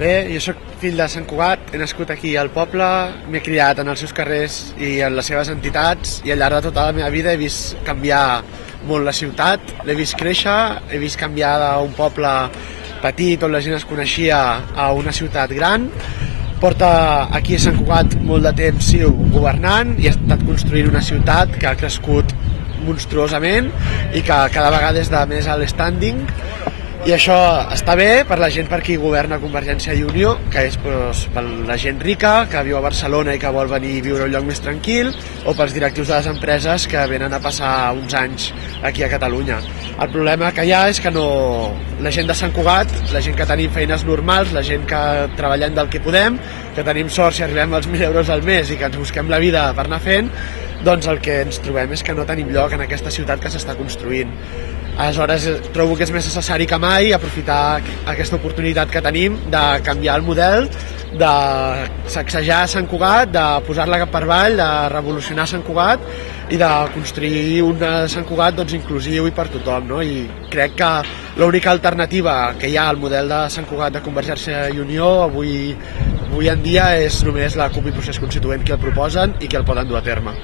Bé, jo sóc fill de Sant Cugat, he nascut aquí al poble, m'he criat en els seus carrers i en les seves entitats i al llarg de tota la meva vida he vist canviar molt la ciutat, l'he vist créixer, he vist canviar d'un poble petit on la gent es coneixia a una ciutat gran. Porta aquí a Sant Cugat molt de temps governant i ha estat construint una ciutat que ha crescut monstruosament i que cada vegada és de més alt standing. I això està bé per la gent per qui governa Convergència i Unió, que és per la gent rica, que viu a Barcelona i que vol venir a viure a un lloc més tranquil, o pels directius de les empreses que venen a passar uns anys aquí a Catalunya. El problema que hi ha és que la gent de Sant Cugat, la gent que tenim feines normals, la gent que treballem del que podem, que tenim sort si arribem als 1.000 euros al mes i que ens busquem la vida per anar fent, doncs el que ens trobem és que no tenim lloc en aquesta ciutat que s'està construint. Aleshores, trobo que és més necessari que mai aprofitar aquesta oportunitat que tenim de canviar el model, de sacsejar Sant Cugat, de posar-la cap per avall, de revolucionar Sant Cugat i de construir un Sant Cugat inclusiu i per tothom. No? I crec que l'única alternativa que hi ha al model de Sant Cugat de Convergència i Unió avui en dia és només la CUP i Procés Constituent qui el proposen i qui el poden dur a terme.